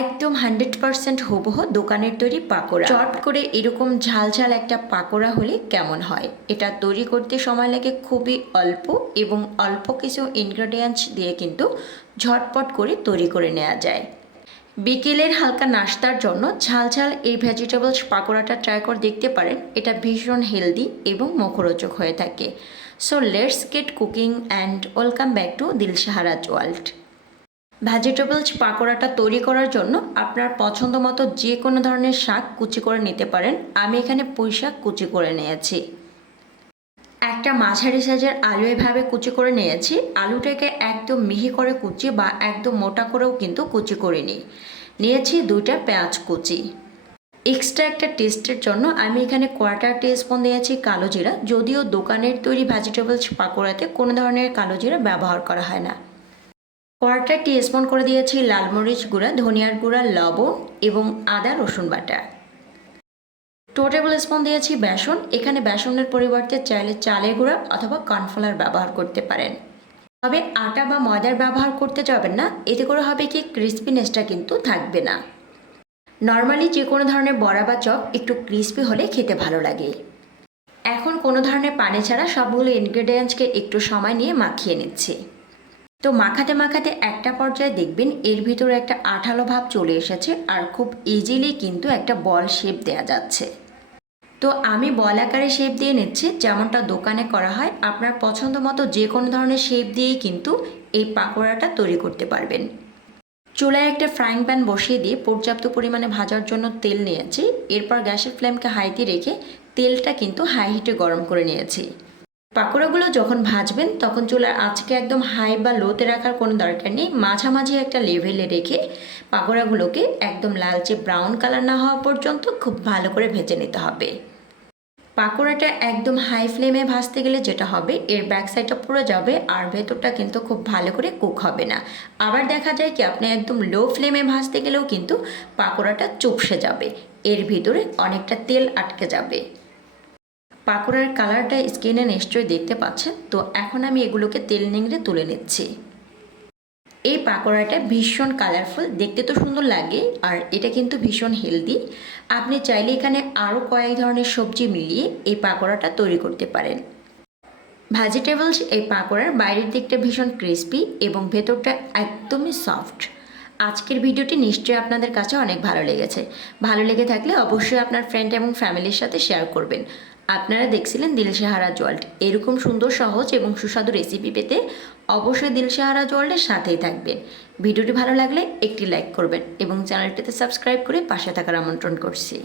একদম hundred percent হুবহু দোকানের তৈরি পাকোড়া। চট করে এরকম ঝাল ঝাল একটা পাকোড়া হলে কেমন হয়? এটা তৈরি করতে সময় লাগে খুবই অল্প এবং অল্প কিছু ইনগ্রেডিয়েন্টস দিয়ে কিন্তু ঝটপট করে তৈরি করে নেওয়া যায়। বিকেলের হালকা নাস্তার জন্য ঝাল ঝাল এই ভেজিটেবলস পাকোড়াটা ট্রাই করে দেখতে পারেন। এটা ভীষণ হেলদি এবং মুখরোচক হয়ে থাকে। So let's get cooking and welcome back to Dilshaharaj world vegetables, পাকোড়াটা তৈরি করার জন্য আপনার পছন্দ মতো যে কোনো ধরনের শাক কুচি করে নিতে পারেন। আমি এখানে পুঁই শাক কুচি করে নিয়েছি। একটা মাঝারি সাইজের আলু এভাবে কুচি করে নিয়েছি। আলুটাকে একদম মিহি করে কুচি বা একদম মোটা করেও কিন্তু কুচি করে নিই। নিয়েছি দুইটা পেঁয়াজ কুচি। এক্সট্রা একটা টেস্টের জন্য আমি এখানে কোয়ার্টার টিস্পুন দিয়েছি কালো জিরা। যদিও দোকানের তৈরি ভেজিটেবলস, পাকোড়াতে কোনো ধরনের কালো জিরা ব্যবহার করা হয় না। কোয়ার্টার টিস্পুন করে দিয়েছি লাল মরিচ গুঁড়া, ধনিয়ার গুঁড়া, লবণ এবং আদা, রসুন বাটা। টু টেবিল স্পুন দিয়েছি বেসন। এখানে বেসনের পরিবর্তে চাইলে চালের গুঁড়া অথবা কর্নফ্লাওয়ার ব্যবহার করতে পারেন। তবে আটা বা ময়দার ব্যবহার করতে যাবেন না। এতে করে হবে কি ক্রিসপিনেসটা কিন্তু থাকবে না। নর্মালি যে কোনো ধরনের বড়া বা চপ একটু ক্রিসপি হলে খেতে ভালো লাগে। এখন কোনো ধরনের পানি ছাড়া সবগুলো ইনগ্রেডিয়েন্টসকে একটু সময় নিয়ে মাখিয়ে নিচ্ছি। তো মাখাতে মাখাতে একটা পর্যায়ে দেখবেন এর ভিতরে একটা আঠালো ভাব চলে এসেছে আর খুব ইজিলি কিন্তু একটা বল শেপ দেওয়া যাচ্ছে। তো আমি বল আকারে শেপ দিয়ে নিচ্ছি, যেমনটা দোকানে করা হয়, আপনার পছন্দ মতো যে কোনো ধরনের শেপ দিয়েই কিন্তু এই পাকোড়াটা তৈরি করতে পারবেন। চুলায় একটা ফ্রাইং প্যান বসিয়ে দিয়ে পর্যাপ্ত পরিমাণে ভাজার জন্য তেল নিয়েছি, এরপর গ্যাসের ফ্লেমকে হাইতে রেখে তেলটা কিন্তু হাই হিটে গরম করে নিয়েছি। পাকোড়াগুলো যখন ভাজবেন, তখন চুলার আঁচকে একদম হাই বা লোতে রাখার কোনো দরকার নেই। মাঝামাঝি একটা লেভেলে রেখে পাকোড়াগুলোকে একদম লালচে ব্রাউন কালার না হওয়া পর্যন্ত খুব ভালো করে ভেজে নিতে হবে। পাকোড়াটা একদম হাই ফ্লেমে ভাজতে গেলে যেটা হবে, এর ব্যাক সাইডটা পুরো যাবে আর ভেতরটা কিন্তু খুব ভালো করে কুক হবে না। আবার দেখা যায় কি, আপনি একদম লো ফ্লেমে ভাজতে গেলেও কিন্তু পাকোড়াটা চুপসে যাবে। এর ভিতরে অনেকটা তেল আটকে যাবে। পাকোড়ার কালারটা স্কিনে নিশ্চয়ই দেখতে পাচ্ছেন, তো এখন আমি এগুলোকে তেল নিংড়ে তুলে নিচ্ছি। এই পাকোড়াটা ভীষণ কালারফুল দেখতে তো সুন্দর লাগে, আর এটা কিন্তু ভীষণ হেলদি আপনি চাইলে এখানে আরও কয়েক ধরনের সবজি মিলিয়ে এই পাকোড়াটা তৈরি করতে পারেন। ভেজিটেবলস এই পাকোড়ার বাইরের দিকটা ভীষণ ক্রিস্পি এবং ভেতরটা একদমই সফট আজকের ভিডিওটি নিশ্চয়ই আপনাদের কাছে অনেক ভালো লেগেছে। ভালো লেগে থাকলে অবশ্যই আপনার ফ্রেন্ড এবং ফ্যামিলির সাথে শেয়ার করবেন। আপনারা দেখছিলেন দিলশাহারা জল্ট এরকম সুন্দর, সহজ এবং সুস্বাদু রেসিপি পেতে অবশ্যই দিলশাহারা জল্টের সাথেই থাকবেন। ভিডিওটি ভালো লাগলে একটি লাইক করবেন এবং চ্যানেলটিতে সাবস্ক্রাইব করে পাশে থাকার আমন্ত্রণ করছি।